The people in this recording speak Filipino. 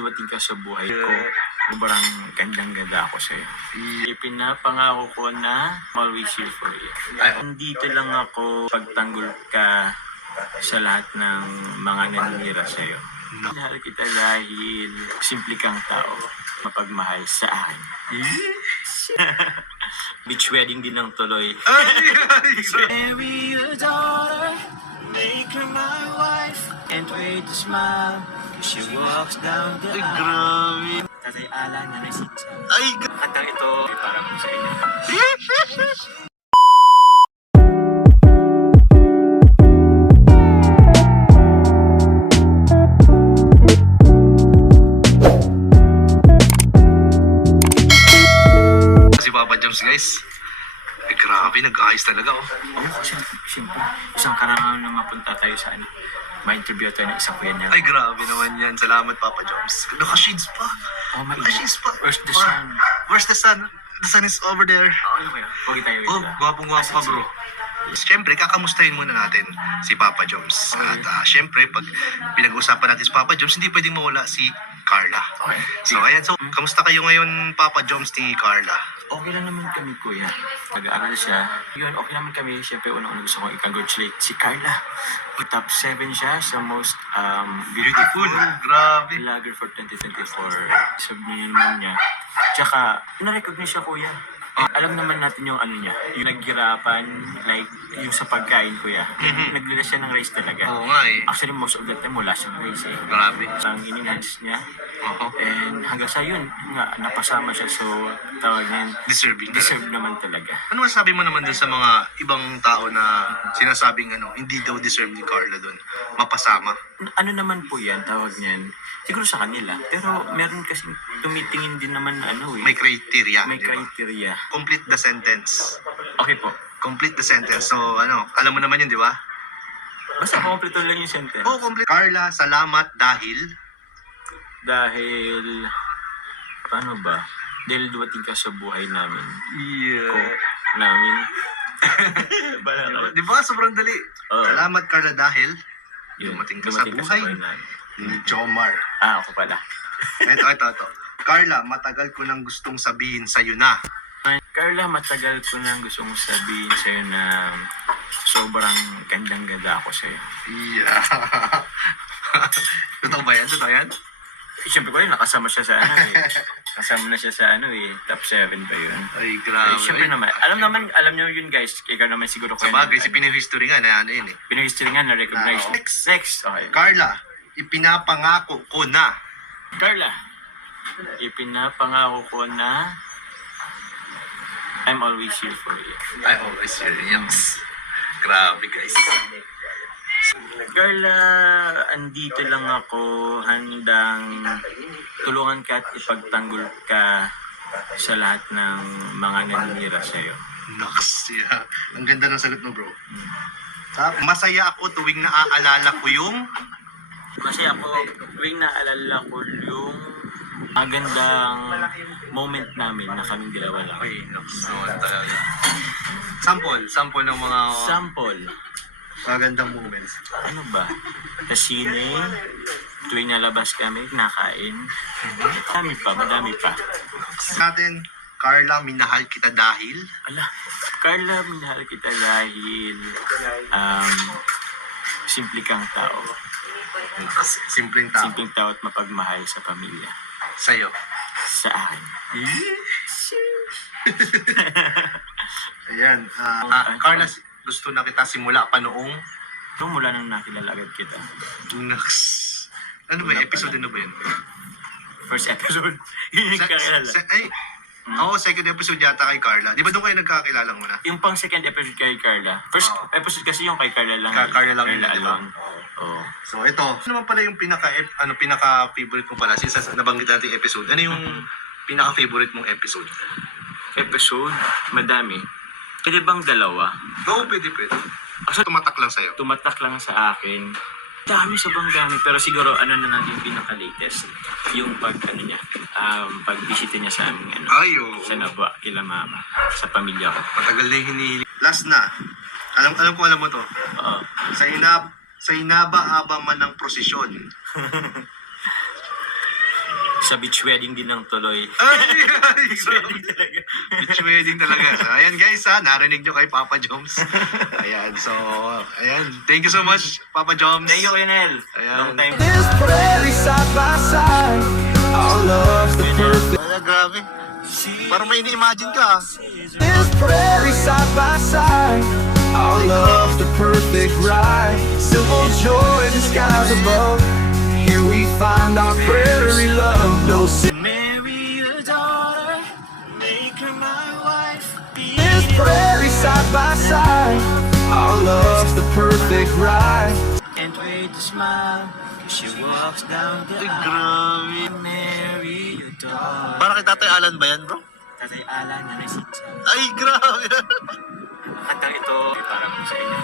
dumating ka sa buhay ko, sobrang gandang-ganda ako sa'yo. Ipinapangako ko na always here for you. Nandito lang ako pagtanggol ka sa lahat ng mga naninira sa'yo. Mahal kita dahil simple kang tao, mapagmahal sa akin. Beach wedding din ang tuloy. Marry your daughter, make her my wife, and wait to smile, she walks down the aisle. Grabe. Tatay Alan na nasitsa. Ay, Kantang ito ay para po sa inyo. si Papa Joms, guys. Eh, grabe, nag-ayos talaga, oh. Oo, kasi siyempre, isang karangalan na mapunta tayo sa ano. Ma-interview tayo ng isang kuya niya. Ay, grabe naman yan. Salamat, Papa Joms. Naka-shades pa. Oh, mainit. Naka-shades pa. Where's the sun? Where's the sun? The sun is over there. Ano ba yun? Huwag tayo Oh, gwapong-gwapo ka, bro. Siyempre, kakamustahin muna natin si Papa Joms. At siyempre, pag pinag-usapan natin si Papa Joms, hindi pwedeng mawala si Carla. Okay. So, ayan. So, kamusta kayo ngayon, Papa Joms ni Carla? Okay lang naman kami, kuya. Nag-aaral siya. Yun, okay naman kami. Siyempre, unang-una gusto kong i-congratulate si Carla. Top 7 siya sa most beautiful Grabe. vlogger for 2024. Sabihin naman niya. Tsaka, na-recognize siya, kuya. Alam naman natin yung ano niya, yung naghirapan, like, yung sa pagkain, kuya. Naglila siya ng rice talaga. Oo nga eh. Actually, most of the time, wala siyang rice eh. Grabe. Ang in-enhance niya. Oo. And hanggang sa yun, nga, napasama siya. So, tawag niyan, Deserving. deserve naman talaga. Ano masabi mo naman dun sa mga ibang tao na sinasabing hindi daw deserve ni Carla dun mapasama? Ano naman po yan, tawag niyan, siguro sa kanila. Pero meron kasi tumitingin din naman na ano eh. May criteria. May di ba? criteria. Complete the sentence. Okay po. Complete the sentence. So, alam mo naman yun, di ba? Basta kompleto lang yung sentence. Oh, complete. Carla, salamat dahil... Dahil, paano ba? Dahil dumating ka sa buhay namin. Ko, namin. Bala Di ba? Sobrang dali. Oo. Salamat, Carla, dahil Yun, dumating ka sa buhay namin. ni Jomar. Ako pala. Ito. Carla, matagal ko nang gustong sabihin sa'yo na. Carla, matagal ko nang gustong sabihin sa'yo na sobrang gandang-ganda ako sa'yo. Yeah. Totoo ba yan? Totoo yan? Siyempre ko rin, nakasama siya sa ano eh. Kasama na siya sa ano eh. Top 7 ba yun? Ay, grabe. Siyempre naman. Alam niyo yun guys. Ikaw naman siguro Sa bagay, si Pinoy-history nga na yun eh. Pinoy-history nga na-recognize. Next. Okay. Carla, ipinapangako ko na. Carla, ipinapangako ko na I'm always here for you. I always hear yes. Grabe, guys. Carla, andito lang ako handang tulungan ka at ipagtanggol ka sa lahat ng mga naninira sa'yo. Naks, yeah. Ang ganda ng sagot mo, bro. Masaya ako tuwing naaalala ko yung... Kasi ako, tuwing naalala ko yung magandang moment namin na kaming dalawa lang. Ay, naks naman talaga. Sample ng mga Sample, magandang moments. ano ba? Sa sine, tuwing nalabas kami, nakain. Madami pa. Natin, Carla, minahal kita dahil... Ala, Carla, minahal kita dahil simple kang tao. Simpleng tao. Simpleng tao at mapagmahal sa pamilya. Sa'yo. Sa akin. Ayan. Carla, gusto na kita simula pa noong... Nung mula nang nakilala agad kita. Naks. Ano ba? Episode ano ba yun? First episode. Yun yung kakilala. Second episode yata kay Carla. Di ba doon kayo nagkakilala muna? Yung pang second episode kay Carla. First episode kasi yung kay Carla lang. Carla lang yun, di ba? alone. Oo. So ito, ano naman pala yung pinaka-favorite mo pala since nabanggit natin yung episode. Ano yung pinaka-favorite mong episode? Episode, madami. Pwede bang dalawa? Oo, pwede. Kasi tumatak lang sa'yo. Tumatak lang sa akin. Dami, sobrang dami. Pero siguro, ano na natin yung pinaka-latest. Yung pag-visita niya sa aming, sa Nabwa, kila mama, sa pamilya ko. Matagal na yung hinihili. Last na. Alam mo to. Oo. Sa inaba-aba man ng prosesyon. sa beach wedding din ng tuloy. Ay, Beach wedding talaga. Beach wedding talaga. So, ayan guys ha, narinig nyo kay Papa Joms. Ayan, so, ayan. Thank you so much, Papa Joms. Thank you, Nel. Ayan. Long time. This prairie side by side, our love's the perfect. Ay, grabe. Parang may ini-imagine ka. This prairie side by side, our love's the perfect ride. Simple joy in the skies above. Here we find our prairie love. No Marry your daughter, make her my wife. This prairie side by side, our love's the perfect ride. Can't wait to smile, 'cause she walks down the Ay, aisle. grabe. Marry your daughter. Para kay Tatay Alan ba yan, bro? Tatay Alan na nasitsa. Ay, grabe. Kantang ito, para po sa inyo.